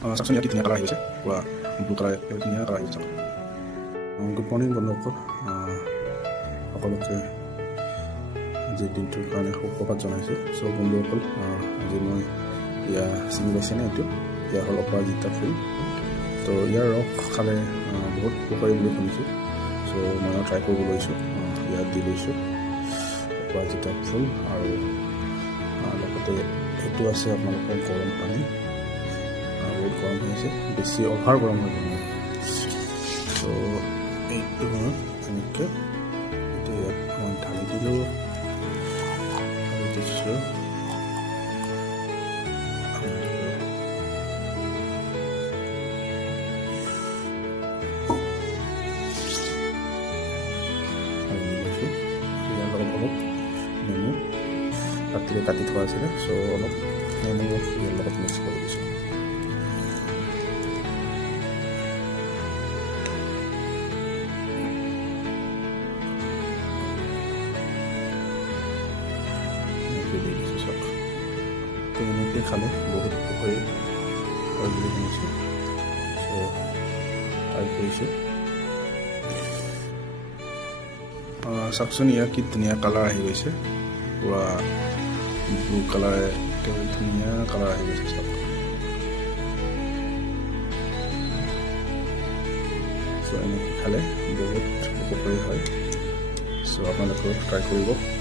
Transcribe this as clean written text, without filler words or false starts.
চাওকচোন ইয়াত কি ধুনীয়া কালাৰ আহি গৈছে পুৰা ব্লু কালাৰ ধুনীয়া কালাৰ আহি গৈছে গুড মৰ্ণিং বন্ধুসকল সকলোকে আজি দিনটোৰ কাৰণে সুপ্ৰভাত জনাইছোঁ চ' বন্ধুসকল আজি মই ইয়া চিনি পাইছেনে এইটো ইয়া হ'ল অপৰাজিতা ফুল তো ইয়াৰ ৰস খালে বহুত উপকাৰী বুলি শুনিছোঁ চ' ময়ো ট্ৰাই কৰিব লৈছোঁ ইয়াত দি লৈছোঁ অপৰাজিতা ফুল আৰু লগতে এইটো আছে আপোনালোকৰ গৰম পানী বহুত গৰম হৈ আছে বেছি অভাৰ গৰম হৈ গ'ল চ' এইটো মই এনেকৈ এতিয়া ইয়াত মই ঢালি দিলোঁ আৰু দিছোঁ নেমু ৰাতিলৈ কাটি থোৱা আছিলে চ' অলপ নেমু ইয়াৰ লগত মিক্স কৰি দিছোঁ এনেকৈ খালে বহুত উপকাৰী হয় বুলি শুনিছোঁ চ' ট্ৰাই কৰিছোঁ চাওকচোন ইয়াৰ কি ধুনীয়া কালাৰ আহি গৈছে পুৰা ব্লু কালাৰ একেবাৰে ধুনীয়া কালাৰ আহি গৈছে চাওক চ' এনেকৈ খালে বহুত উপকাৰী হয় চ' আপোনালোকেও ট্ৰাই কৰিব